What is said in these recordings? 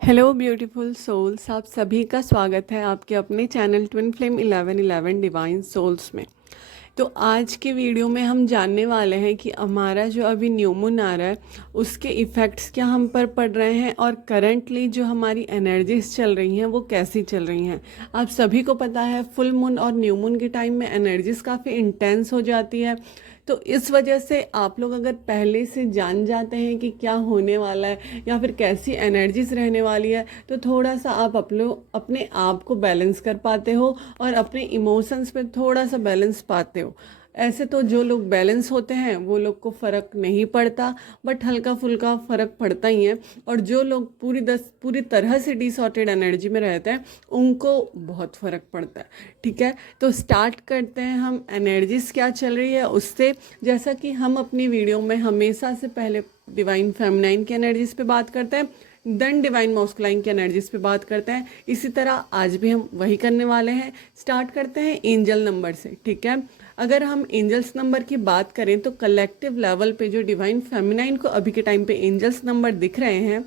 Hello beautiful souls, आप सभी का स्वागत है आपके अपने channel twin flame 1111 divine souls में। तो आज के वीडियो में हम जानने वाले हैं कि हमारा जो अभी न्यू मून आ रहा है उसके इफ़ेक्ट्स क्या हम पर पड़ रहे हैं और करंटली जो हमारी एनर्जीज चल रही हैं वो कैसी चल रही हैं। आप सभी को पता है फुल मून और न्यू मून के टाइम में एनर्जीज काफ़ी इंटेंस हो जाती है। तो इस वजह से आप लोग अगर पहले से जान जाते हैं कि क्या होने वाला है या फिर कैसी एनर्जीज रहने वाली है तो थोड़ा सा आप अपने आप को बैलेंस कर पाते हो और अपने इमोशंस पे थोड़ा सा बैलेंस पाते हो। ऐसे तो जो लोग बैलेंस होते हैं वो लोग को फ़र्क नहीं पड़ता, बट हल्का फुल्का फ़र्क पड़ता ही है। और जो लोग पूरी तरह से डिसऑर्डेड एनर्जी में रहते हैं उनको बहुत फ़र्क पड़ता है। ठीक है, तो स्टार्ट करते हैं हम एनर्जीज क्या चल रही है उससे। जैसा कि हम अपनी वीडियो में हमेशा से पहले डिवाइन फेमिनाइन की एनर्जीज पे बात करते हैं, देन डिवाइन मॉस्कुलाइन की एनर्जीज पे बात करते हैं, इसी तरह आज भी हम वही करने वाले हैं। स्टार्ट करते हैं एंजल नंबर से। ठीक है, अगर हम एंजल्स नंबर की बात करें तो कलेक्टिव लेवल पे जो डिवाइन फेमिनाइन को अभी के टाइम पे एंजल्स नंबर दिख रहे हैं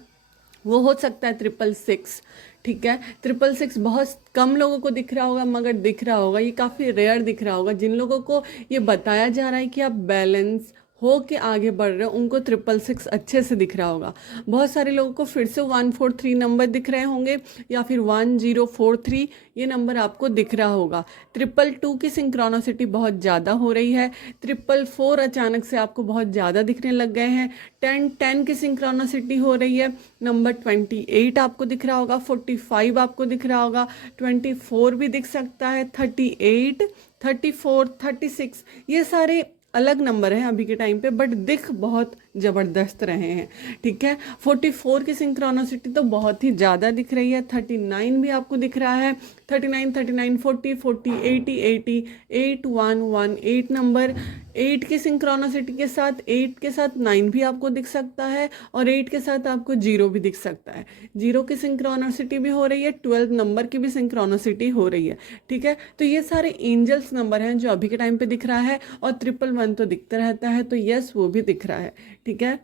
वो हो सकता है 666। ठीक है, 666 बहुत कम लोगों को दिख रहा होगा, मगर दिख रहा होगा, ये काफ़ी रेयर दिख रहा होगा। जिन लोगों को ये बताया जा रहा है कि आप बैलेंस हो के आगे बढ़ रहे हो उनको 666 अच्छे से दिख रहा होगा। बहुत सारे लोगों को फिर से 143 नंबर दिख रहे होंगे या फिर 1043 ये नंबर आपको दिख रहा होगा। 222 की सिंक्रोनोसिटी बहुत ज़्यादा हो रही है। 444 अचानक से आपको बहुत ज़्यादा दिखने लग गए हैं। 1010 की सिंक्रोनोसिटी हो रही है। नंबर 28 आपको दिख रहा होगा, 45 आपको दिख रहा होगा, 24 भी दिख सकता है, 38, 34, 36 ये सारे अलग नंबर हैं अभी के टाइम पे, बट दिख बहुत ज़बरदस्त रहे हैं। ठीक है, 44 की सिंक्रोनोसिटी तो बहुत ही ज़्यादा दिख रही है। 39 भी आपको दिख रहा है, 39, 39, 40, 40, 80, 80, 8, 1, 1, 8 नंबर। 8 की सिंक्रोनोसिटी के साथ 8 के साथ 9 भी आपको दिख सकता है और 8 के साथ आपको 0 भी दिख सकता है। 0 की सिंक्रोनोसिटी भी हो रही है, 12 नंबर की भी सिंक्रोनोसिटी हो रही है। ठीक है, तो ये सारे एंजल्स नंबर हैं जो अभी के टाइम पे दिख रहा है। और 111 तो दिखता रहता है, तो यस वो भी दिख रहा है। ठीक है,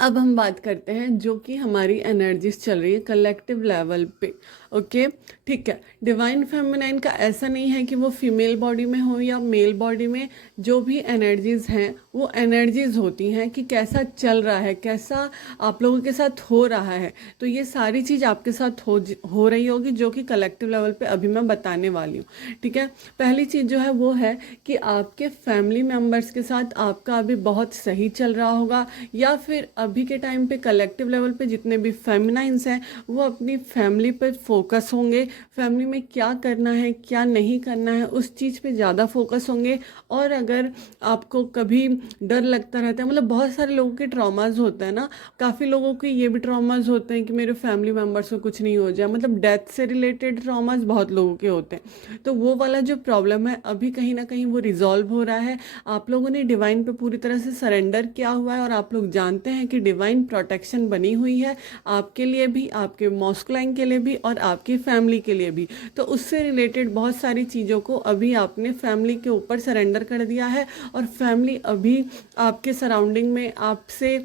अब हम बात करते हैं जो कि हमारी एनर्जीज चल रही है कलेक्टिव लेवल पे। ओके, ठीक है, डिवाइन फेमिनाइन का ऐसा नहीं है कि वो फीमेल बॉडी में हो या मेल बॉडी में। जो भी एनर्जीज हैं वो एनर्जीज होती हैं कि कैसा चल रहा है, कैसा आप लोगों के साथ हो रहा है। तो ये सारी चीज़ आपके साथ हो रही होगी जो कि कलेक्टिव लेवल पे अभी मैं बताने वाली हूँ। ठीक है, पहली चीज़ जो है वो है कि आपके फैमिली मेम्बर्स के साथ आपका अभी बहुत सही चल रहा होगा, या फिर अभी के टाइम पे कलेक्टिव लेवल पे जितने भी फेमिनाइंस हैं वो अपनी फैमिली पे फोकस होंगे। फैमिली में क्या करना है क्या नहीं करना है उस चीज़ पे ज़्यादा फोकस होंगे। और अगर आपको कभी डर लगता रहता है, मतलब बहुत सारे लोगों के ट्रॉमाज होते हैं ना, काफ़ी लोगों के ये भी ट्रॉमाज होते हैं कि मेरे फैमिली मेम्बर्स को कुछ नहीं हो जाए, मतलब डेथ से रिलेटेड ट्रॉमाज बहुत लोगों के होते हैं। तो वो वाला जो प्रॉब्लम है अभी कहीं ना कहीं वो रिजॉल्व हो रहा है। आप लोगों ने डिवाइन पे पूरी तरह से सरेंडर किया हुआ है और आप लोग जानते हैं कि डिवाइन प्रोटेक्शन बनी हुई है आपके लिए भी, आपके मॉस्कुलाइन के लिए भी और आपकी फैमिली के लिए भी। तो उससे रिलेटेड बहुत सारी चीज़ों को अभी आपने फैमिली के ऊपर सरेंडर कर दिया है और फैमिली अभी आपके सराउंडिंग में आपसे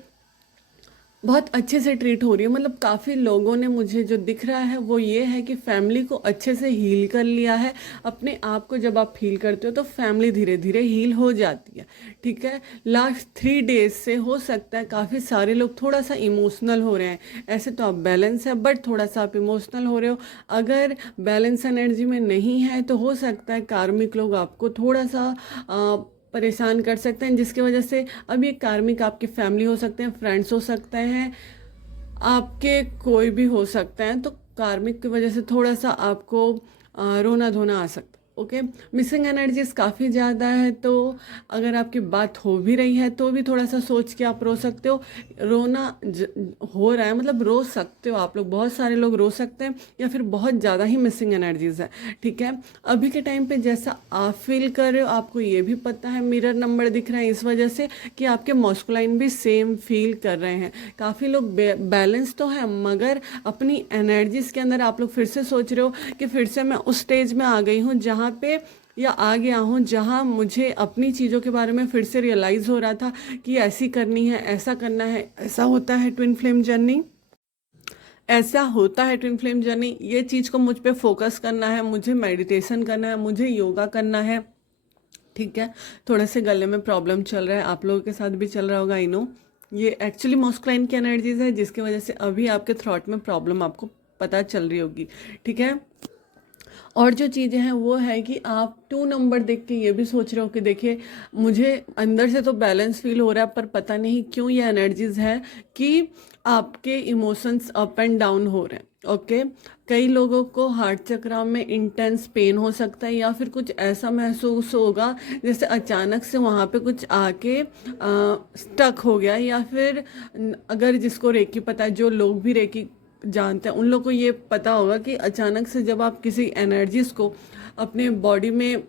बहुत अच्छे से ट्रीट हो रही है। मतलब काफ़ी लोगों ने मुझे जो दिख रहा है वो ये है कि फैमिली को अच्छे से हील कर लिया है। अपने आप को जब आप हील करते हो तो फैमिली धीरे धीरे हील हो जाती है। ठीक है, लास्ट 3 डेज से हो सकता है काफ़ी सारे लोग थोड़ा सा इमोशनल हो रहे हैं। ऐसे तो आप बैलेंस है बट थोड़ा सा आप इमोशनल हो रहे हो। अगर बैलेंस एनर्जी में नहीं है तो हो सकता है कार्मिक लोग आपको थोड़ा सा परेशान कर सकते हैं, जिसकी वजह से अब ये कार्मिक आपके फैमिली हो सकते हैं, फ्रेंड्स हो सकते हैं, आपके कोई भी हो सकते हैं। तो कार्मिक की वजह से थोड़ा सा आपको रोना धोना आ सकता है। ओके, मिसिंग एनर्जीज काफ़ी ज़्यादा है, तो अगर आपकी बात हो भी रही है तो भी थोड़ा सा सोच के आप रो सकते हो। रोना हो रहा है मतलब रो सकते हो, आप लोग बहुत सारे लोग रो सकते हैं या फिर बहुत ज़्यादा ही मिसिंग एनर्जीज है। ठीक है, अभी के टाइम पे जैसा आप फील कर रहे हो आपको ये भी पता है, मिरर नंबर दिख रहा है इस वजह से कि आपके मॉस्कुलाइन भी सेम फील कर रहे हैं। काफ़ी लोग बैलेंस तो है मगर अपनी एनर्जीज के अंदर आप लोग फिर से सोच रहे हो कि फिर से मैं उस स्टेज में आ गई हूँ जहाँ पे या आ गया हूँ जहाँ मुझे अपनी चीज़ों के बारे में फिर से रियलाइज़ हो रहा था कि ऐसी करनी है, ऐसा करना है, ऐसा होता है ट्विन फ्लेम जर्नी। ऐसा होता है ट्विन फ्लेम जर्नी, ये चीज़ को मुझ पे फोकस करना है, मुझे मेडिटेशन करना है, मुझे योगा करना है, ठीक है। थोड़े से गले में प्रॉब्लम चल रहा है, आप लोगों के साथ भी चल रहा होगा, आई नो। ये एक्चुअली मस्कुलाइन की एनर्जीज है जिसकी वजह से अभी आपके थ्रॉट में प्रॉब्लम आपको पता चल रही होगी, ठीक है। और जो चीज़ें हैं वो है कि आप 2 नंबर देख के ये भी सोच रहे हो कि देखिए मुझे अंदर से तो बैलेंस फील हो रहा है, पर पता नहीं क्यों ये एनर्जीज है कि आपके इमोशंस अप एंड डाउन हो रहे हैं, ओके। कई लोगों को हार्ट चक्र में इंटेंस पेन हो सकता है, या फिर कुछ ऐसा महसूस होगा जैसे अचानक से वहाँ पे कुछ आके स्टक हो गया, या फिर अगर जिसको रेकी पता है, जो लोग भी रेकी जानते हैं उन लोग को ये पता होगा कि अचानक से जब आप किसी एनर्जीज को अपने बॉडी में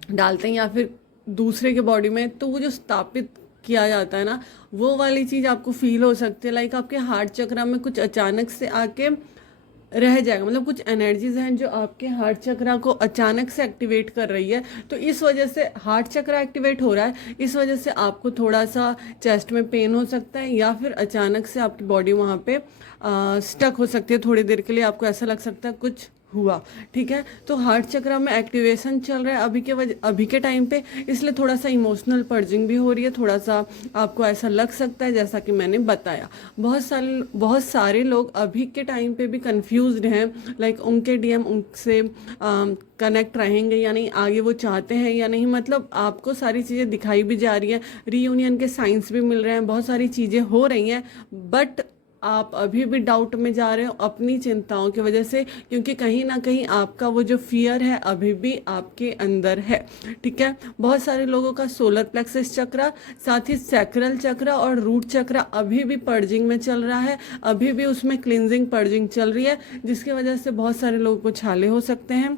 डालते हैं या फिर दूसरे के बॉडी में, तो वो जो स्थापित किया जाता है ना, वो वाली चीज़ आपको फील हो सकती है। लाइक आपके हार्ट चक्र में कुछ अचानक से आके रह जाएगा, मतलब कुछ एनर्जीज हैं जो आपके हार्ट चक्र को अचानक से एक्टिवेट कर रही है। तो इस वजह से हार्ट चक्र एक्टिवेट हो रहा है, इस वजह से आपको थोड़ा सा चेस्ट में पेन हो सकता है, या फिर अचानक से आपकी बॉडी वहाँ पे स्टक हो सकती है, थोड़ी देर के लिए आपको ऐसा लग सकता है कुछ हुआ, ठीक है। तो हार्ट चक्र में एक्टिवेशन चल रहा है अभी के टाइम पे, इसलिए थोड़ा सा इमोशनल पर्जिंग भी हो रही है, थोड़ा सा आपको ऐसा लग सकता है जैसा कि मैंने बताया। बहुत सारे लोग अभी के टाइम पे भी कंफ्यूज्ड हैं, लाइक उनके डीएम उनसे कनेक्ट रहेंगे या नहीं, आगे वो चाहते हैं या नहीं, मतलब आपको सारी चीज़ें दिखाई भी जा रही हैं, रीयूनियन के साइंस भी मिल रहे हैं, बहुत सारी चीज़ें हो रही हैं, बट आप अभी भी डाउट में जा रहे हो अपनी चिंताओं की वजह से, क्योंकि कहीं ना कहीं आपका वो जो फियर है अभी भी आपके अंदर है, ठीक है। बहुत सारे लोगों का सोलर प्लेक्सस चक्र, साथ ही सैक्रल चक्र और रूट चक्र अभी भी पर्जिंग में चल रहा है, अभी भी उसमें क्लिनजिंग पर्जिंग चल रही है, जिसकी वजह से बहुत सारे लोगों को छाले हो सकते हैं।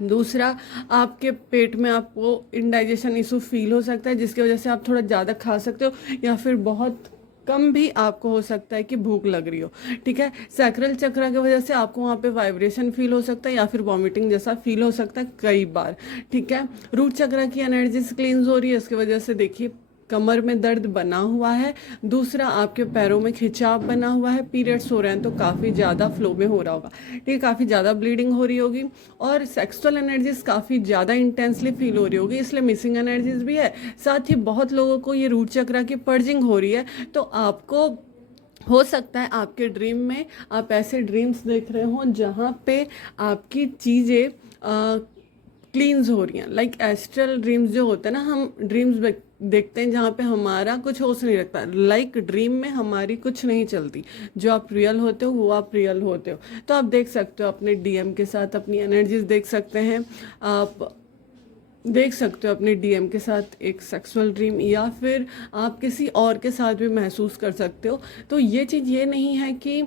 दूसरा, आपके पेट में आपको इंडाइजेशन इशू फील हो सकता है, जिसकी वजह से आप थोड़ा ज़्यादा खा सकते हो, या फिर बहुत कम भी आपको हो सकता है कि भूख लग रही हो, ठीक है। सैक्रल चक्र की वजह से आपको वहाँ पे वाइब्रेशन फील हो सकता है, या फिर वॉमिटिंग जैसा फील हो सकता है कई बार, ठीक है। रूट चक्र की एनर्जी क्लींस हो रही है, इसकी वजह से देखिए कमर में दर्द बना हुआ है। दूसरा, आपके पैरों में खिंचाव बना हुआ है, पीरियड्स हो रहे हैं तो काफ़ी ज़्यादा फ्लो में हो रहा होगा, ठीक है, काफ़ी ज़्यादा ब्लीडिंग हो रही होगी, और सेक्सुअल एनर्जीज काफ़ी ज़्यादा इंटेंसली फील हो रही होगी, इसलिए मिसिंग एनर्जीज भी है। साथ ही बहुत लोगों को ये रूट चक्र की पर्जिंग हो रही है, तो आपको हो सकता है आपके ड्रीम में आप ऐसे ड्रीम्स देख रहे हो जहाँ पे आपकी चीज़ें क्लीन्स हो रही हैं। लाइक एस्ट्रल ड्रीम्स जो होते हैं ना, हम ड्रीम्स देखते हैं जहाँ पे हमारा कुछ होश नहीं रखता, लाइक ड्रीम में हमारी कुछ नहीं चलती, जो आप रियल होते हो वो आप रियल होते हो। तो आप देख सकते हो अपने डीएम के साथ अपनी एनर्जीज देख सकते हैं, आप देख सकते हो अपने डीएम के साथ एक सेक्सुअल ड्रीम, या फिर आप किसी और के साथ भी महसूस कर सकते हो। तो ये चीज़ ये नहीं है कि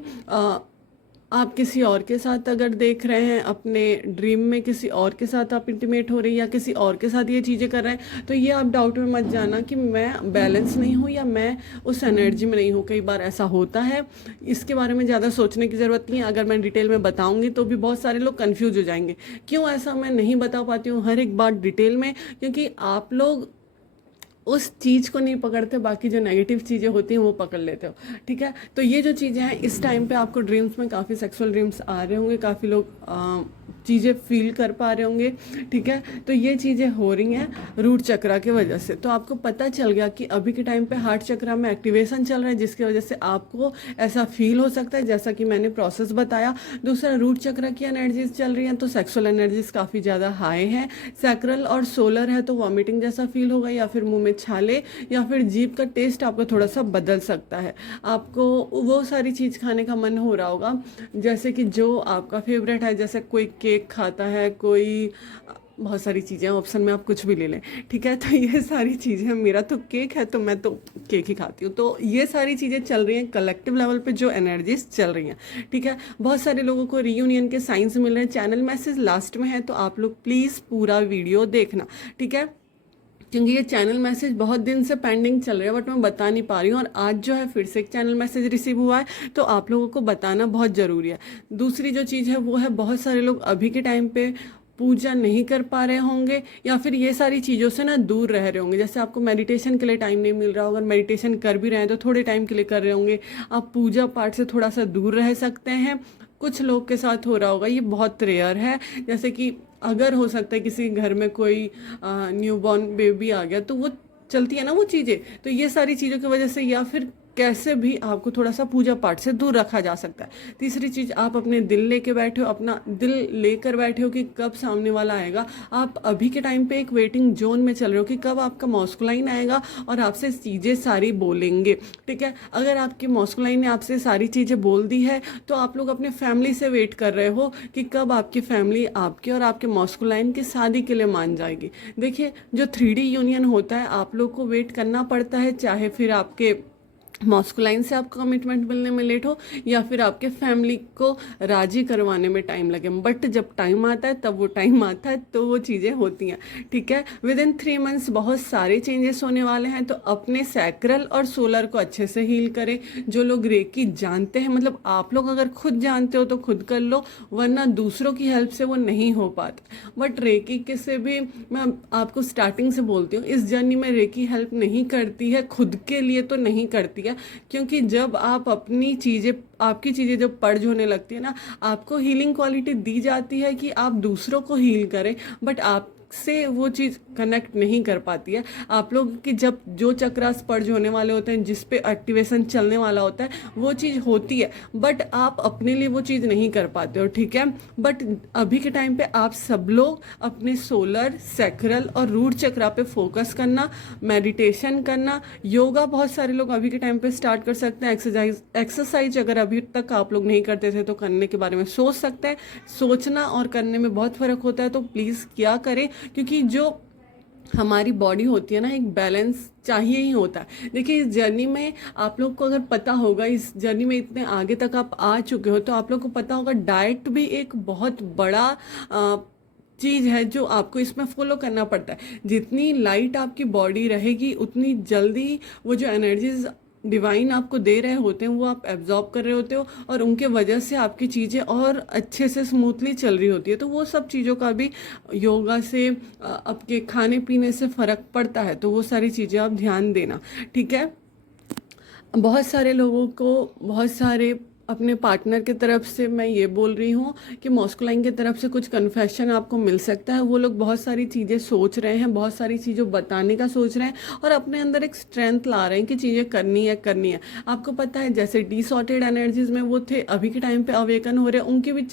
आप किसी और के साथ अगर देख रहे हैं अपने ड्रीम में, किसी और के साथ आप इंटीमेट हो रही है या किसी और के साथ ये चीज़ें कर रहे हैं, तो ये आप डाउट में मत जाना कि मैं बैलेंस नहीं हूँ या मैं उस एनर्जी में नहीं हूँ। कई बार ऐसा होता है, इसके बारे में ज़्यादा सोचने की ज़रूरत नहीं है। अगर मैं डिटेल में बताऊँगी तो भी बहुत सारे लोग कन्फ्यूज हो जाएंगे। क्यों ऐसा मैं नहीं बता पाती हूँ हर एक बात डिटेल में, क्योंकि आप लोग उस चीज़ को नहीं पकड़ते, बाकी जो नेगेटिव चीज़ें होती हैं वो पकड़ लेते हो, ठीक है। तो ये जो चीज़ें हैं, इस टाइम पे आपको ड्रीम्स में काफ़ी सेक्सुअल ड्रीम्स आ रहे होंगे, काफ़ी लोग चीज़ें फील कर पा रहे होंगे, ठीक है। तो ये चीज़ें हो रही हैं रूट चक्र की वजह से। तो आपको पता चल गया कि अभी के टाइम पे हार्ट चक्र में एक्टिवेशन चल रहा है, जिसकी वजह से आपको ऐसा फील हो सकता है जैसा कि मैंने प्रोसेस बताया। दूसरा, रूट चक्र की एनर्जीज चल रही हैं तो सेक्सुअल एनर्जीज काफ़ी ज़्यादा हाई हैं। सैक्रल और सोलर है तो वॉमिटिंग जैसा फील होगा, या फिर मुँह में छाले, या फिर जीभ का टेस्ट आपका थोड़ा सा बदल सकता है। आपको वो सारी चीज़ खाने का मन हो रहा होगा जैसे कि जो आपका फेवरेट है, जैसे कोई केक खाता है, कोई बहुत सारी चीज़ें ऑप्शन में आप कुछ भी ले लें, ठीक है। तो ये सारी चीज़ें, मेरा तो केक है तो मैं तो केक ही खाती हूँ। तो ये सारी चीज़ें चल रही हैं कलेक्टिव लेवल पे, जो एनर्जीज चल रही हैं, ठीक है। बहुत सारे लोगों को रीयूनियन के साइंस मिल रहे हैं। चैनल मैसेज लास्ट में है, तो आप लोग प्लीज़ पूरा वीडियो देखना, ठीक है, क्योंकि ये चैनल मैसेज बहुत दिन से पेंडिंग चल रहा है, बट मैं बता नहीं पा रही हूँ, और आज जो है फिर से एक चैनल मैसेज रिसीव हुआ है, तो आप लोगों को बताना बहुत ज़रूरी है। दूसरी जो चीज़ है वो है, बहुत सारे लोग अभी के टाइम पे पूजा नहीं कर पा रहे होंगे या फिर ये सारी चीज़ों से ना दूर रह रहे होंगे। जैसे आपको मेडिटेशन के लिए टाइम नहीं मिल रहा होगा, मेडिटेशन कर भी रहे हैं तो थोड़े टाइम के लिए कर रहे होंगे, आप पूजा पाठ से थोड़ा सा दूर रह सकते हैं। कुछ लोग के साथ हो रहा होगा, ये बहुत रेयर है। जैसे कि अगर हो सकता है किसी घर में कोई न्यूबॉर्न बेबी आ गया तो वो चलती है ना वो चीज़ें, तो ये सारी चीज़ों की वजह से या फिर कैसे भी आपको थोड़ा सा पूजा पाठ से दूर रखा जा सकता है। तीसरी चीज़, आप अपने दिल लेके बैठे हो, अपना दिल लेकर बैठे हो कि कब सामने वाला आएगा। आप अभी के टाइम पे एक वेटिंग जोन में चल रहे हो कि कब आपका मॉस्कुलाइन आएगा और आपसे चीज़ें सारी बोलेंगे, ठीक है। अगर आपके मॉस्कुलाइन ने आपसे सारी चीज़ें बोल दी है तो आप लोग अपने फैमिली से वेट कर रहे हो कि कब आपकी फैमिली आपके और आपके मॉस्कुलाइन की शादी के लिए मान जाएगी। देखिए, जो 3D यूनियन होता है आप लोग को वेट करना पड़ता है, चाहे फिर आपके मॉस्कुलाइन से आपको कमिटमेंट मिलने में लेट हो या फिर आपके फैमिली को राजी करवाने में टाइम लगे, बट जब टाइम आता है तब वो टाइम आता है तो वो चीज़ें होती हैं, ठीक है। विद इन 3 मंथ्स बहुत सारे चेंजेस होने वाले हैं, तो अपने सैक्रल और सोलर को अच्छे से हील करें। जो लोग रेकी जानते हैं, मतलब आप लोग अगर खुद जानते हो तो खुद कर लो, वरना दूसरों की हेल्प से वो नहीं हो पाता। बट रेकी के से भी मैं आपको स्टार्टिंग से बोलती हूँ, इस जर्नी में रेकी हेल्प नहीं करती है, खुद के लिए तो नहीं करती है। क्योंकि जब आप अपनी चीज़ें, आपकी चीज़ें जब पर्ज होने लगती है ना, आपको हीलिंग क्वालिटी दी जाती है कि आप दूसरों को हील करें, बट आप से वो चीज़ कनेक्ट नहीं कर पाती है। आप लोग की जब जो चक्रास पर्ज होने वाले होते हैं, जिस पे एक्टिवेशन चलने वाला होता है, वो चीज़ होती है, बट आप अपने लिए वो चीज़ नहीं कर पाते हो, ठीक है। बट अभी के टाइम पे आप सब लोग अपने सोलर, सैक्रल और रूट चक्रा पे फोकस करना, मेडिटेशन करना, योगा बहुत सारे लोग अभी के टाइम पे स्टार्ट कर सकते हैं। एक्सरसाइज अगर अभी तक आप लोग नहीं करते थे तो करने के बारे में सोच सकते हैं। सोचना और करने में बहुत फ़र्क होता है, तो प्लीज़ क्या करें, क्योंकि जो हमारी बॉडी होती है ना, एक बैलेंस चाहिए ही होता है। देखिए, इस जर्नी में आप लोग को अगर पता होगा, इस जर्नी में इतने आगे तक आप आ चुके हो तो आप लोग को पता होगा डाइट भी एक बहुत बड़ा चीज़ है जो आपको इसमें फॉलो करना पड़ता है। जितनी लाइट आपकी बॉडी रहेगी उतनी जल्दी वो जो एनर्जीज डिवाइन आपको दे रहे होते हैं वो आप एब्जॉर्ब कर रहे होते हो, और उनके वजह से आपकी चीज़ें और अच्छे से स्मूथली चल रही होती है। तो वो सब चीज़ों का भी योगा से, आपके खाने पीने से फ़र्क पड़ता है, तो वो सारी चीज़ें आप ध्यान देना, ठीक है। बहुत सारे लोगों को, बहुत सारे अपने पार्टनर की तरफ से मैं ये बोल रही हूँ कि मॉस्कुलाइन की तरफ से कुछ कन्फेशन आपको मिल सकता है। वो लोग बहुत सारी चीज़ें सोच रहे हैं, बहुत सारी चीज़ें बताने का सोच रहे हैं और अपने अंदर एक स्ट्रेंथ ला रहे हैं कि चीज़ें करनी है करनी है। आपको पता है, जैसे डिसऑर्डेड एनर्जीज में वो थे, अभी के टाइम पे अवेकन हो रहे हैं, उनकी भी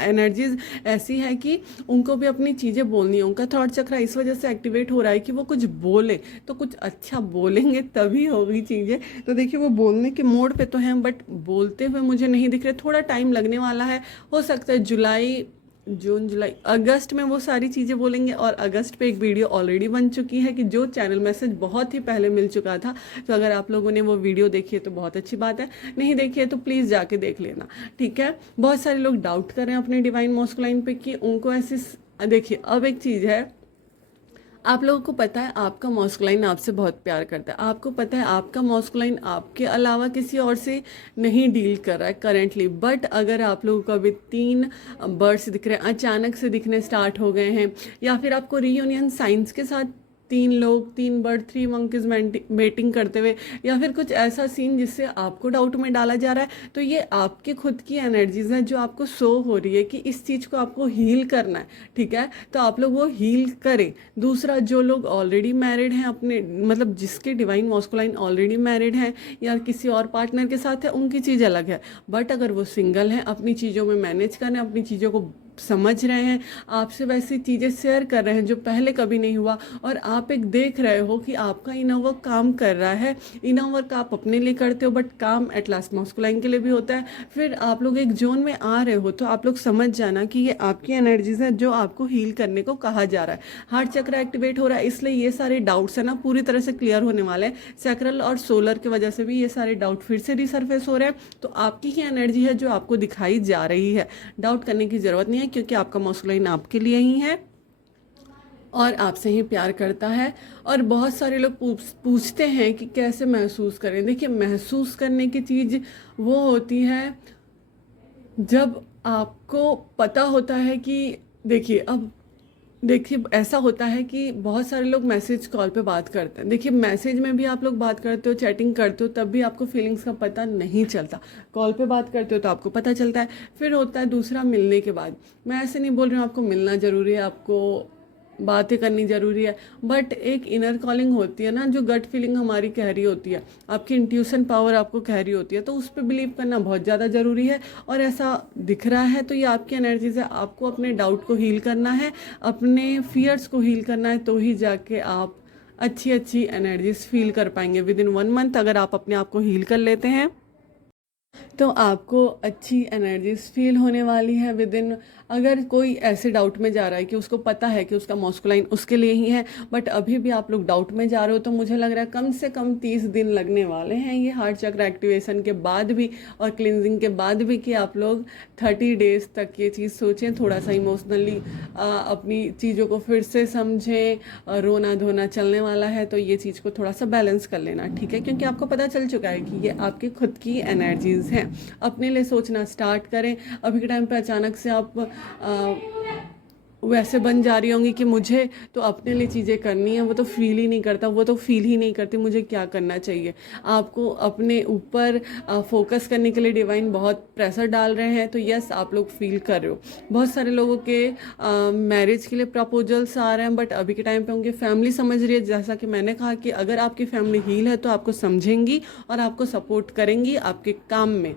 एनर्जीज ऐसी है कि उनको भी अपनी चीज़ें बोलनी है। उनका थॉट चक्रा इस वजह से एक्टिवेट हो रहा है कि वो कुछ बोले, तो कुछ अच्छा बोलेंगे तभी होगी चीज़ें। तो देखिए, वो बोलने के मोड पे तो हैं, बट बोलते हुए मुझे नहीं दिख रहे, थोड़ा टाइम लगने वाला है। हो सकता है जुलाई, जून, जुलाई, अगस्त में वो सारी चीज़ें बोलेंगे। और अगस्त पे एक वीडियो ऑलरेडी बन चुकी है कि जो चैनल मैसेज बहुत ही पहले मिल चुका था। तो अगर आप लोगों ने वो वीडियो देखी है तो बहुत अच्छी बात है, नहीं देखी है तो प्लीज़ जाके देख लेना, ठीक है। बहुत सारे लोग डाउट कर रहे हैं अपने डिवाइन मॉस्कुलाइन पे कि उनको ऐसे, देखिए अब एक चीज़ है, आप लोगों को पता है आपका मॉस्कुलाइन आपसे बहुत प्यार करता है। आपको पता है आपका मॉस्कुलाइन आपके अलावा किसी और से नहीं डील कर रहा है करेंटली। बट अगर आप लोगों को अभी 3 बर्ड्स दिख रहे हैं, अचानक से दिखने स्टार्ट हो गए हैं, या फिर आपको रीयूनियन साइंस के साथ 3 लोग, 3 बर्ड, 3 मंकीज मेटिंग करते हुए, या फिर कुछ ऐसा सीन जिससे आपको डाउट में डाला जा रहा है, तो ये आपके खुद की एनर्जीज है जो आपको शो हो रही है कि इस चीज़ को आपको हील करना है, ठीक है। तो आप लोग वो हील करें। दूसरा, जो लोग ऑलरेडी मैरिड हैं, अपने मतलब जिसके डिवाइन मॉस्कुलाइन ऑलरेडी मैरिड हैं या किसी और पार्टनर के साथ है, उनकी चीज़ अलग है। बट अगर वो सिंगल हैं, अपनी चीज़ों में मैनेज कर रहे हैं, अपनी चीज़ों को समझ रहे हैं, आपसे वैसी चीज़ें शेयर कर रहे हैं जो पहले कभी नहीं हुआ, और आप एक देख रहे हो कि आपका इनर वर्क काम कर रहा है। इनर वर्क आप अपने लिए करते हो, बट काम एट लास्ट मॉस्कुलाइन के लिए भी होता है। फिर आप लोग एक जोन में आ रहे हो, तो आप लोग समझ जाना कि ये आपकी एनर्जीज है जो आपको हील करने को कहा जा रहा है। हार्ट चक्र एक्टिवेट हो रहा है, इसलिए ये सारे डाउट्स है ना पूरी तरह से क्लियर होने वाले हैं। सैक्रल और सोलर की वजह से भी ये सारे डाउट फिर से रिसर्फेस हो रहे हैं। तो आपकी ही एनर्जी है जो आपको दिखाई जा रही है, डाउट करने की ज़रूरत नहीं है, क्योंकि आपका मॉस्कुलाइन आपके लिए ही है और आपसे ही प्यार करता है। और बहुत सारे लोग पूछते हैं कि कैसे महसूस करें। देखिए, महसूस करने की चीज़ वो होती है जब आपको पता होता है कि, देखिए अब देखिए ऐसा होता है कि बहुत सारे लोग मैसेज कॉल पे बात करते हैं। देखिए मैसेज में भी आप लोग बात करते हो, चैटिंग करते हो, तब भी आपको फीलिंग्स का पता नहीं चलता। कॉल पे बात करते हो तो आपको पता चलता है। फिर होता है दूसरा, मिलने के बाद। मैं ऐसे नहीं बोल रही हूँ आपको मिलना ज़रूरी है, आपको बातें करनी ज़रूरी है, बट एक इनर कॉलिंग होती है ना, जो गट फीलिंग हमारी कह रही होती है, आपकी इंट्यूशन पावर आपको कह रही होती है, तो उस पर बिलीव करना बहुत ज़्यादा ज़रूरी है। और ऐसा दिख रहा है तो ये आपकी एनर्जीज है। आपको अपने डाउट को हील करना है, अपने फियर्स को हील करना है, तो ही जाके आप अच्छी अच्छी एनर्जीज फील कर पाएंगे। विद इन 1 मंथ अगर आप अपने आप को हील कर लेते हैं तो आपको अच्छी एनर्जीज फील होने वाली है विद इन। अगर कोई ऐसे डाउट में जा रहा है कि उसको पता है कि उसका मॉस्कुलाइन उसके लिए ही है, बट अभी भी आप लोग डाउट में जा रहे हो, तो मुझे लग रहा है कम से कम 30 दिन लगने वाले हैं ये हार्ट चक्र एक्टिवेशन के बाद भी और क्लिनजिंग के बाद भी, कि आप लोग 30 डेज तक ये चीज़ सोचें, थोड़ा सा इमोशनली अपनी चीज़ों को फिर से समझें। रोना धोना चलने वाला है तो ये चीज़ को थोड़ा सा बैलेंस कर लेना, ठीक है? क्योंकि आपको पता चल चुका है कि ये आपकी खुद की एनर्जीज़ हैं। अपने लिए सोचना स्टार्ट करें। अभी के टाइम पे अचानक से आप वैसे बन जा रही होंगी कि मुझे तो अपने लिए चीज़ें करनी है, वो तो फील ही नहीं करता, वो तो फील ही नहीं करती मुझे क्या करना चाहिए। आपको अपने ऊपर फोकस करने के लिए डिवाइन बहुत प्रेशर डाल रहे हैं, तो यस आप लोग फील कर रहे हो। बहुत सारे लोगों के मैरिज के लिए प्रपोजल्स आ रहे हैं, बट अभी के टाइम पे उनकी फैमिली समझ रही है। जैसा कि मैंने कहा कि अगर आपकी फैमिली हील है तो आपको समझेंगी और आपको सपोर्ट करेंगी आपके काम में,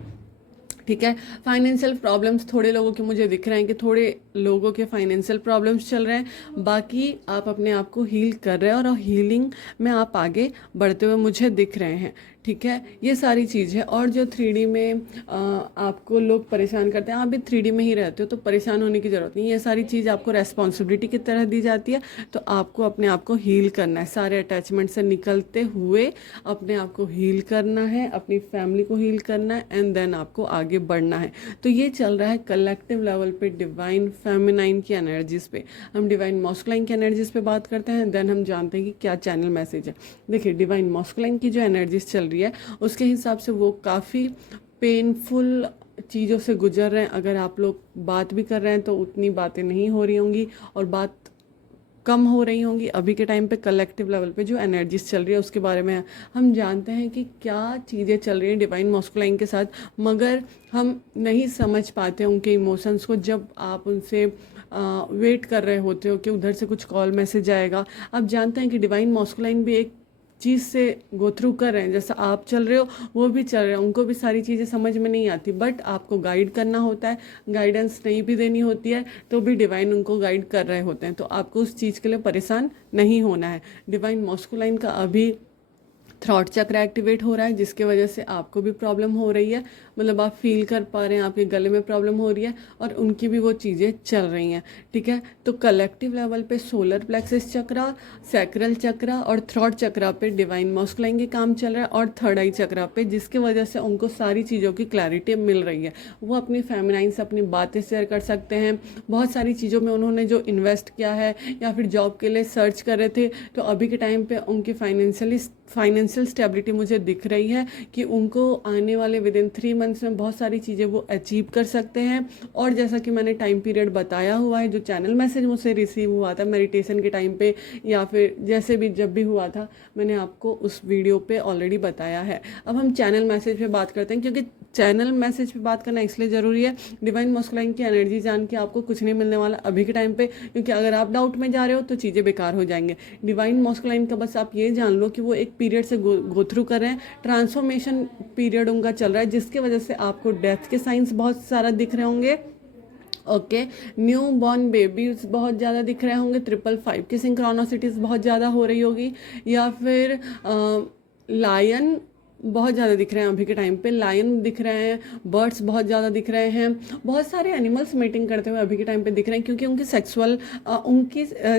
ठीक है? फाइनेंशियल प्रॉब्लम्स थोड़े लोगों के मुझे दिख रहे हैं कि थोड़े लोगों के फाइनेंशियल प्रॉब्लम्स चल रहे हैं। बाकी आप अपने आप को हील कर रहे हैं और हीलिंग में आप आगे बढ़ते हुए मुझे दिख रहे हैं, ठीक है? ये सारी चीज़ है। और जो 3D में आपको लोग परेशान करते हैं, आप भी 3D में ही रहते हो तो परेशान होने की ज़रूरत नहीं। ये सारी चीज़ आपको रेस्पॉन्सिबिलिटी की तरह दी जाती है, तो आपको अपने आप को हील करना है। सारे अटैचमेंट से निकलते हुए अपने आप को हील करना है, अपनी फैमिली को हील करना है, एंड देन आपको आगे बढ़ना है। तो ये चल रहा है कलेक्टिव लेवल पे डिवाइन फेमिनाइन की एनर्जीज पे। हम डिवाइन मॉस्कुलाइन की एनर्जीज पे बात करते हैं, देन हम जानते हैं कि क्या चैनल मैसेज है। देखिए डिवाइन मॉस्कुलाइन की जो एनर्जीज चल रही है उसके हिसाब से वो काफ़ी पेनफुल चीज़ों से गुजर रहे हैं। अगर आप लोग बात भी कर रहे हैं तो उतनी बातें नहीं हो रही होंगी और बात कम हो रही होंगी। अभी के टाइम पे कलेक्टिव लेवल पे जो एनर्जीज चल रही है उसके बारे में हम जानते हैं कि क्या चीज़ें चल रही हैं डिवाइन मॉस्कुलाइन के साथ, मगर हम नहीं समझ पाते उनके इमोशंस को। जब आप उनसे वेट कर रहे होते हो कि उधर से कुछ कॉल मैसेज आएगा, आप जानते हैं कि डिवाइन मॉस्कुलाइन भी एक चीज़ से गो थ्रू कर रहे हैं, जैसा आप चल रहे हो वो भी चल रहे हैं। उनको भी सारी चीज़ें समझ में नहीं आती, बट आपको गाइड करना होता है। गाइडेंस नहीं भी देनी होती है तो भी डिवाइन उनको गाइड कर रहे होते हैं, तो आपको उस चीज़ के लिए परेशान नहीं होना है। डिवाइन मॉस्कुलाइन का अभी थ्रॉट चक्र एक्टिवेट हो रहा है, जिसके वजह से आपको भी प्रॉब्लम हो रही है। मतलब आप फील कर पा रहे हैं आपके गले में प्रॉब्लम हो रही है और उनकी भी वो चीज़ें चल रही हैं, ठीक है? तो कलेक्टिव लेवल पे सोलर प्लेक्सस चक्रा, सैक्रल चक्रा और थ्रॉट चक्रा पे डिवाइन मॉस्कुलाइन के काम चल रहा है, और थर्ड आई चक्रा पे, जिसकी वजह से उनको सारी चीज़ों की क्लैरिटी मिल रही है। वो अपनी फेमिनाइन से अपनी बातें शेयर कर सकते हैं। बहुत सारी चीज़ों में उन्होंने जो इन्वेस्ट किया है या फिर जॉब के लिए सर्च कर रहे थे, तो अभी के टाइम पे उनकी फाइनेंशियल स्टेबिलिटी मुझे दिख रही है कि उनको आने वाले विद इन 3 मंथ्स में बहुत सारी चीज़ें वो अचीव कर सकते हैं। और जैसा कि मैंने टाइम पीरियड बताया हुआ है, जो चैनल मैसेज मुझसे रिसीव हुआ था मेडिटेशन के टाइम पे या फिर जैसे भी जब भी हुआ था, मैंने आपको उस वीडियो पे ऑलरेडी बताया है। अब हम चैनल मैसेज पे बात करते हैं, क्योंकि चैनल मैसेज पे बात करना इसलिए ज़रूरी है। डिवाइन मॉस्कुलाइन की एनर्जी जान के आपको कुछ नहीं मिलने वाला अभी के टाइम पे, क्योंकि अगर आप डाउट में जा रहे हो तो चीज़ें बेकार हो जाएंगे। डिवाइन मॉस्कुलाइन का बस आप ये जान लो कि वो एक पीरियड से गो थ्रू कर रहे हैं, ट्रांसफॉर्मेशन पीरियड उनका चल रहा है, जिसके वजह से आपको डेथ के साइंस बहुत सारा दिख रहे होंगे। ओके, न्यू बॉर्न बेबीज बहुत ज़्यादा दिख रहे होंगे, 555 की सिंक्रोनोसिटीज़ बहुत ज़्यादा हो रही होगी, या फिर लायन बहुत ज़्यादा दिख रहे हैं अभी के टाइम पे। लायन दिख रहे हैं, बर्ड्स बहुत ज़्यादा दिख रहे हैं, बहुत सारे एनिमल्स मीटिंग करते हुए अभी के टाइम पे दिख रहे हैं, क्योंकि उनकी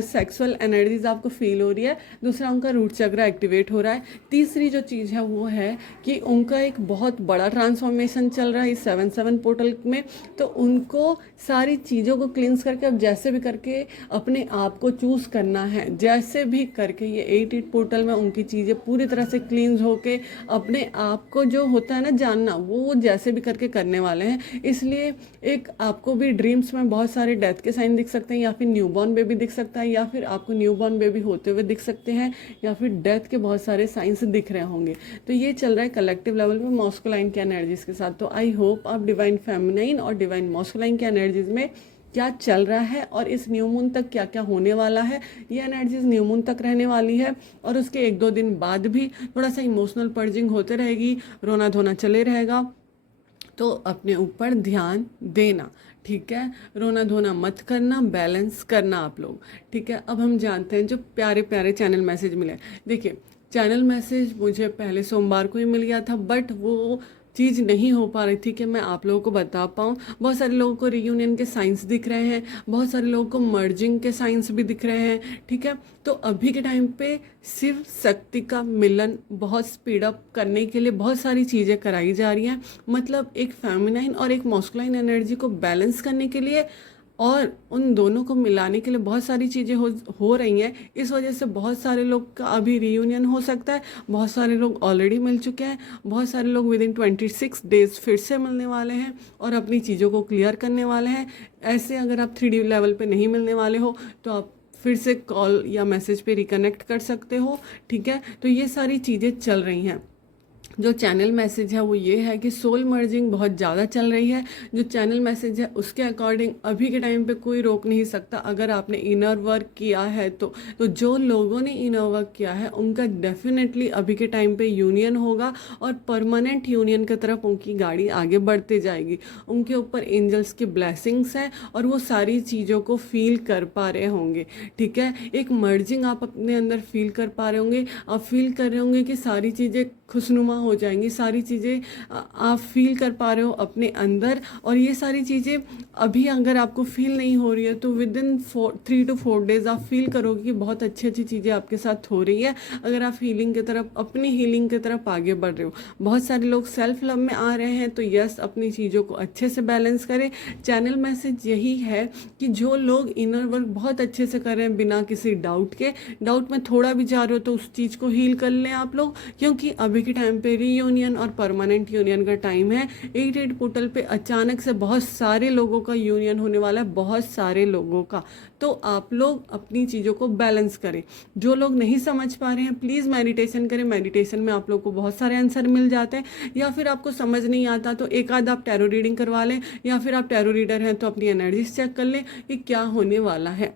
सेक्सुअल एनर्जीज आपको फील हो रही है। दूसरा, उनका रूट चक्र एक्टिवेट हो रहा है। तीसरी जो चीज़ है वो है कि उनका एक बहुत बड़ा ट्रांसफॉर्मेशन चल रहा है इस 7/7 पोर्टल में, तो उनको सारी चीज़ों को क्लींस करके अब जैसे भी करके अपने आप को चूज़ करना है। जैसे भी करके ये 8/8 पोर्टल में उनकी चीज़ें पूरी तरह से क्लींस होके अपने अपने आप को जो होता है ना जानना, वो जैसे भी करके करने वाले हैं। इसलिए एक आपको भी ड्रीम्स में बहुत सारे डेथ के साइन दिख सकते हैं, या फिर न्यूबॉर्न बेबी दिख सकता है, या फिर आपको न्यूबॉर्न बेबी होते हुए दिख सकते हैं, या फिर डेथ के बहुत सारे साइंस दिख रहे होंगे। तो ये चल रहा है कलेक्टिव लेवल पे मॉस्कुलाइन की एनर्जीज के साथ। तो आई होप आप डिवाइन फेमिनाइन और डिवाइन मॉस्कुलाइन की एनर्जीज में क्या चल रहा है और इस न्यू मून तक क्या क्या होने वाला है, ये एनर्जीज न्यू मून तक रहने वाली है, और उसके 1-2 दिन बाद भी थोड़ा सा इमोशनल पर्जिंग होते रहेगी, रोना धोना चले रहेगा। तो अपने ऊपर ध्यान देना, ठीक है, रोना धोना मत करना, बैलेंस करना आप लोग, ठीक है। अब हम जानते हैं जो प्यारे प्यारे चैनल मैसेज मिले। देखिए, चैनल मैसेज मुझे पहले सोमवार को ही मिल गया था, बट वो चीज़ नहीं हो पा रही थी कि मैं आप लोगों को बता पाऊँ। बहुत सारे लोगों को रियूनियन के साइंस दिख रहे हैं, बहुत सारे लोगों को मर्जिंग के साइंस भी दिख रहे हैं, ठीक है। तो अभी के टाइम पे शिव शक्ति का मिलन बहुत स्पीड अप करने के लिए बहुत सारी चीज़ें कराई जा रही हैं। मतलब एक फेमिनाइन और एक मॉस्कुलाइन एनर्जी को बैलेंस करने के लिए और उन दोनों को मिलाने के लिए बहुत सारी चीज़ें हो रही हैं। इस वजह से बहुत सारे लोग का अभी रीयूनियन हो सकता है, बहुत सारे लोग ऑलरेडी मिल चुके हैं, बहुत सारे लोग विदिन 26 डेज फिर से मिलने वाले हैं और अपनी चीज़ों को क्लियर करने वाले हैं। ऐसे अगर आप 3D लेवल पे नहीं मिलने वाले हो तो आप फिर से कॉल या मैसेज पे रिकनेक्ट कर सकते हो, ठीक है। तो ये सारी चीज़ें चल रही हैं। जो चैनल मैसेज है वो ये है कि सोल मर्जिंग बहुत ज़्यादा चल रही है। जो चैनल मैसेज है उसके अकॉर्डिंग अभी के टाइम पे कोई रोक नहीं सकता। अगर आपने इनर वर्क किया है तो जो लोगों ने इनर वर्क किया है उनका डेफिनेटली अभी के टाइम पे यूनियन होगा और परमानेंट यूनियन की तरफ उनकी गाड़ी आगे बढ़ते जाएगी। उनके ऊपर एंजल्स की ब्लेसिंग्स हैं और वो सारी चीज़ों को फील कर पा रहे होंगे, ठीक है। एक मर्जिंग आप अपने अंदर फील कर पा रहे होंगे, आप फील कर रहे होंगे कि सारी चीज़ें खुशनुमा हो जाएंगी, सारी चीज़ें आप फील कर पा रहे हो अपने अंदर। और ये सारी चीज़ें अभी अगर आपको फील नहीं हो रही है तो विदिन 3 to 4 डेज आप फील करोगे कि बहुत अच्छी अच्छी चीज़ें आपके साथ हो रही है। अगर आप हीलिंग की तरफ, अपनी हीलिंग की तरफ आगे बढ़ रहे हो। बहुत सारे लोग सेल्फ लव में आ रहे हैं, तो यस, अपनी चीज़ों को अच्छे से बैलेंस करें। चैनल मैसेज यही है कि जो लोग इनर वर्क बहुत अच्छे से कर रहे हैं बिना किसी डाउट के, डाउट में थोड़ा भी जा रहे हो तो उस चीज़ को हील कर लें आप लोग, क्योंकि अभी के टाइम पे रीयूनियन और परमानेंट यूनियन का टाइम है। 8 पोर्टल पे अचानक से बहुत सारे लोगों का यूनियन होने वाला है, बहुत सारे लोगों का। तो आप लोग अपनी चीज़ों को बैलेंस करें। जो लोग नहीं समझ पा रहे हैं प्लीज़ मेडिटेशन करें। मेडिटेशन में आप लोग को बहुत सारे आंसर मिल जाते हैं। या फिर आपको समझ नहीं आता तो एक आध आप टैरो रीडिंग करवा लें, या फिर आप टैरो रीडर हैं तो अपनी एनर्जीज चेक कर लें कि क्या होने वाला है,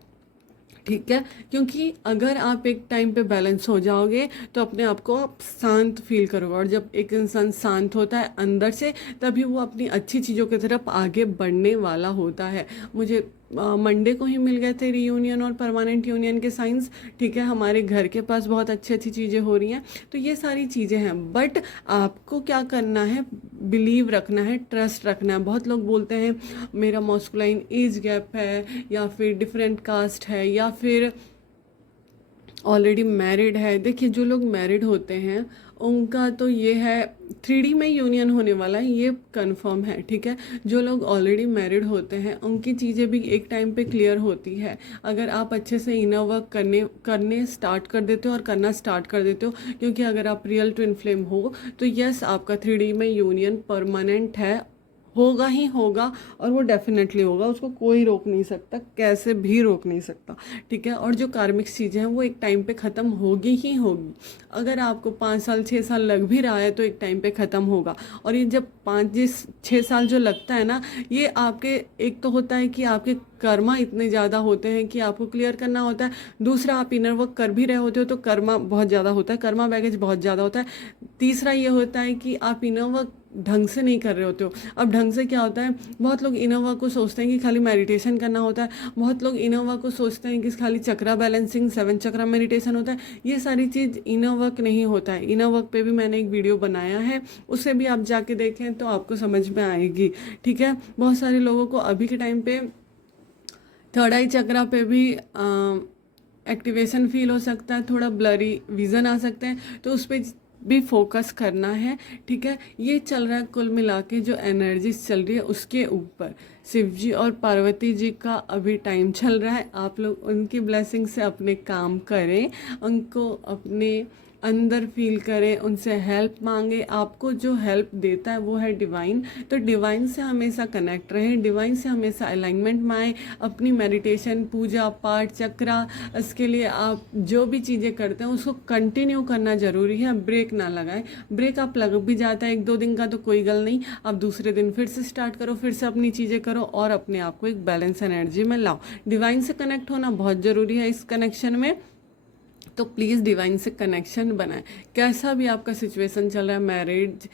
ठीक है। क्योंकि अगर आप एक टाइम पे बैलेंस हो जाओगे तो अपने आप को आप शांत फील करोगे, और जब एक इंसान शांत होता है अंदर से तभी वो अपनी अच्छी चीज़ों की तरफ आगे बढ़ने वाला होता है। मुझे मंडे को ही मिल गए थे रीयूनियन और परमानेंट यूनियन के साइंस, ठीक है। हमारे घर के पास बहुत अच्छी अच्छी चीज़ें हो रही हैं। तो ये सारी चीज़ें हैं, बट आपको क्या करना है, बिलीव रखना है, ट्रस्ट रखना है। बहुत लोग बोलते हैं मेरा मॉस्कुलाइन एज गैप है, या फिर डिफरेंट कास्ट है, या फिर ऑलरेडी मैरिड है। देखिए, जो लोग मैरिड होते हैं उनका तो ये है 3D में यूनियन होने वाला है, ये कंफर्म है, ठीक है। जो लोग ऑलरेडी मैरिड होते हैं उनकी चीज़ें भी एक टाइम पे क्लियर होती है अगर आप अच्छे से इनर वर्क करने स्टार्ट कर देते हो और करना स्टार्ट कर देते हो। क्योंकि अगर आप रियल ट्विन फ्लेम हो तो यस, आपका 3D में यूनियन परमानेंट है, होगा ही होगा, और वो डेफिनेटली होगा। उसको कोई रोक नहीं सकता, कैसे भी रोक नहीं सकता, ठीक है। और जो कार्मिक चीज़ें हैं वो एक टाइम पे ख़त्म होगी ही होगी। अगर आपको 5 साल 6 साल लग भी रहा है तो एक टाइम पे ख़त्म होगा। और ये जब 5-6 साल जो लगता है ना, ये आपके, एक तो होता है कि आपके कर्मा इतने ज़्यादा होते हैं कि आपको क्लियर करना होता है। दूसरा, आप इनर वर्क कर भी रहे होते हो तो कर्मा बहुत ज़्यादा होता है, कर्मा बैगेज बहुत ज़्यादा होता है। तीसरा ये होता है कि आप इनर वर्क ढंग से नहीं कर रहे होते हो। अब ढंग से क्या होता है, बहुत लोग इनर वर्क को सोचते हैं कि खाली मेडिटेशन करना होता है, बहुत लोग इनर वर्क को सोचते हैं कि खाली चक्रा बैलेंसिंग 7 चक्रा मेडिटेशन होता है। ये सारी चीज़ इनर वर्क नहीं होता है। इनर वर्क पे भी मैंने एक वीडियो बनाया है, उसे भी आप जाके देखें तो आपको समझ में आएगी, ठीक है। बहुत सारे लोगों को अभी के टाइम पे थर्ड आई चक्रा पे भी एक्टिवेशन फील हो सकता है, थोड़ा ब्लरी विज़न आ सकते हैं, तो उस पर भी फोकस करना है, ठीक है। ये चल रहा है कुल मिला के जो एनर्जीज चल रही है उसके ऊपर। शिव जी और पार्वती जी का अभी टाइम चल रहा है। आप लोग उनकी ब्लेसिंग से अपने काम करें, उनको अपने अंदर फील करें, उनसे हेल्प मांगे। आपको जो हेल्प देता है वो है डिवाइन। तो डिवाइन से हमेशा कनेक्ट रहें, डिवाइन से हमेशा अलाइनमेंट में आए। अपनी मेडिटेशन, पूजा पाठ, चक्रा, इसके लिए आप जो भी चीज़ें करते हैं उसको कंटिन्यू करना ज़रूरी है, ब्रेक ना लगाएं। ब्रेक आप लग भी जाता है 1-2 दिन का तो कोई गल नहीं, आप दूसरे दिन फिर से स्टार्ट करो, फिर से अपनी चीज़ें करो और अपने आप को एक बैलेंस एनर्जी में लाओ। डिवाइन से कनेक्ट होना बहुत ज़रूरी है इस कनेक्शन में। तो प्लीज़ डिवाइन से कनेक्शन बनाएं। कैसा भी आपका सिचुएशन चल रहा है, मैरिज,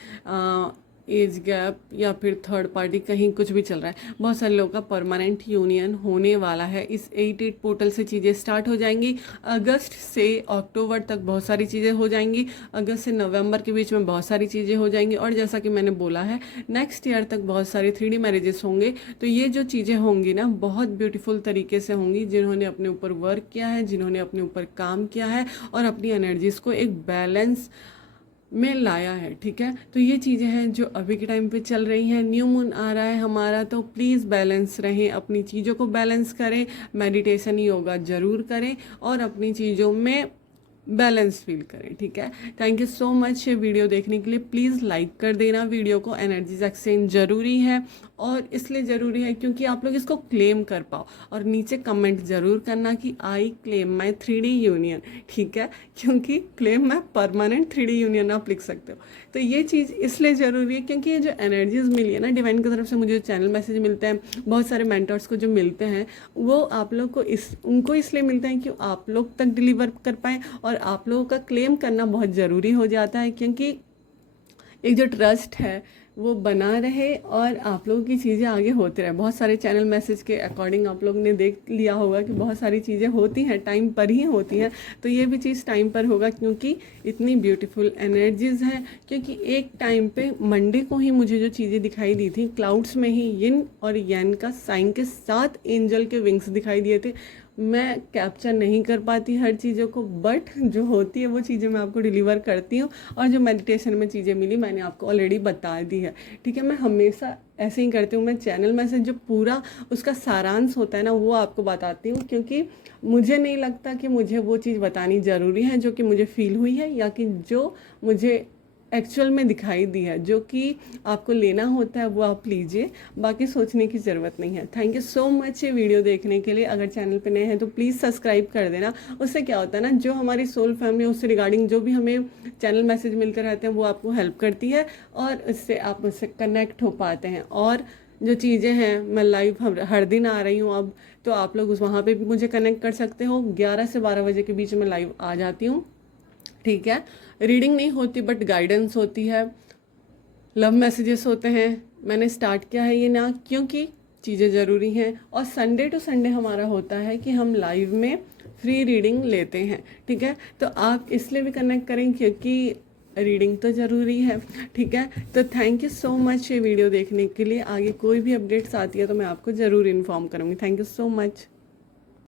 एज गैप या फिर थर्ड पार्टी, कहीं कुछ भी चल रहा है, बहुत सारे लोगों का परमानेंट यूनियन होने वाला है। इस 8-8 पोर्टल से चीज़ें स्टार्ट हो जाएंगी। अगस्त से अक्टूबर तक बहुत सारी चीज़ें हो जाएंगी, अगस्त से नवंबर के बीच में बहुत सारी चीज़ें हो जाएंगी, और जैसा कि मैंने बोला है नेक्स्ट ईयर तक बहुत सारे 3D मैरिजेस होंगे। तो ये जो चीज़ें होंगी ना बहुत ब्यूटीफुल तरीके से होंगी, जिन्होंने अपने ऊपर वर्क किया है, जिन्होंने अपने ऊपर काम किया है और अपनी एनर्जीज़ को एक बैलेंस में लाया है। ठीक है, तो ये चीज़ें हैं जो अभी के टाइम पे चल रही हैं। न्यू मून आ रहा है हमारा, तो प्लीज़ बैलेंस रहें, अपनी चीज़ों को बैलेंस करें, मेडिटेशन योगा ज़रूर करें और अपनी चीज़ों में बैलेंस फील करें। ठीक है, थैंक यू सो मच ये वीडियो देखने के लिए। प्लीज़ लाइक कर देना वीडियो को। एनर्जीज एक्सचेंज ज़रूरी है, और इसलिए ज़रूरी है क्योंकि आप लोग इसको क्लेम कर पाओ। और नीचे कमेंट ज़रूर करना कि I claim my 3D union. ठीक है, क्योंकि क्लेम माई परमानेंट 3D यूनियन आप लिख सकते हो। तो ये चीज़ इसलिए ज़रूरी है क्योंकि ये जो एनर्जीज मिली है ना डिवाइन की तरफ से, मुझे जो चैनल मैसेज मिलते हैं, बहुत सारे मेंटर्स को जो मिलते हैं, वो आप लोग को उनको इसलिए मिलते हैं कि आप लोग तक डिलीवर कर पाएँ। और आप लोगों का क्लेम करना बहुत ज़रूरी हो जाता है, क्योंकि एक जो ट्रस्ट है वो बना रहे और आप लोगों की चीज़ें आगे होते रहे। बहुत सारे चैनल मैसेज के अकॉर्डिंग आप लोग ने देख लिया होगा कि बहुत सारी चीज़ें होती हैं, टाइम पर ही होती हैं। तो ये भी चीज़ टाइम पर होगा क्योंकि इतनी ब्यूटीफुल एनर्जीज़ हैं। क्योंकि एक टाइम पे मंडे को ही मुझे जो चीज़ें दिखाई दी थी, क्लाउड्स में ही यिन और यन का साइन के साथ एंजल के विंग्स दिखाई दिए थे। मैं कैप्चर नहीं कर पाती हर चीज़ों को, बट जो होती है वो चीज़ें मैं आपको डिलीवर करती हूँ। और जो मेडिटेशन में चीज़ें मिली मैंने आपको ऑलरेडी बता दी है। ठीक है, मैं हमेशा ऐसे ही करती हूँ। मैं चैनल में से जो पूरा उसका सारांश होता है ना वो आपको बताती हूँ, क्योंकि मुझे नहीं लगता कि मुझे वो चीज़ बतानी ज़रूरी है जो कि मुझे फील हुई है या कि जो मुझे एक्चुअल में दिखाई दी है। जो कि आपको लेना होता है वो आप लीजिए, बाकी सोचने की ज़रूरत नहीं है। थैंक यू सो मच ये वीडियो देखने के लिए। अगर चैनल पे नए हैं तो प्लीज़ सब्सक्राइब कर देना। उससे क्या होता है ना, जो हमारी सोल फैमिली, उससे रिगार्डिंग जो भी हमें चैनल मैसेज मिलते रहते हैं वो आपको हेल्प करती है और इससे आप मुझसे कनेक्ट हो पाते हैं। और जो चीज़ें हैं, मैं लाइव हर दिन आ रही हूँ अब, तो आप लोग उस वहाँ पे भी मुझे कनेक्ट कर सकते हो। 11 से 12 बजे के बीच में लाइव आ जाती हूँ। ठीक है, रीडिंग नहीं होती बट गाइडेंस होती है, लव मैसेजेस होते हैं। मैंने स्टार्ट किया है ये ना क्योंकि चीज़ें ज़रूरी हैं, और संडे टू संडे हमारा होता है कि हम लाइव में फ्री रीडिंग लेते हैं। ठीक है, तो आप इसलिए भी कनेक्ट करें क्योंकि रीडिंग तो ज़रूरी है। ठीक है, तो थैंक यू सो मच ये वीडियो देखने के लिए। आगे कोई भी अपडेट्स आती है तो मैं आपको ज़रूर इन्फॉर्म करूँगी। Thank you so much.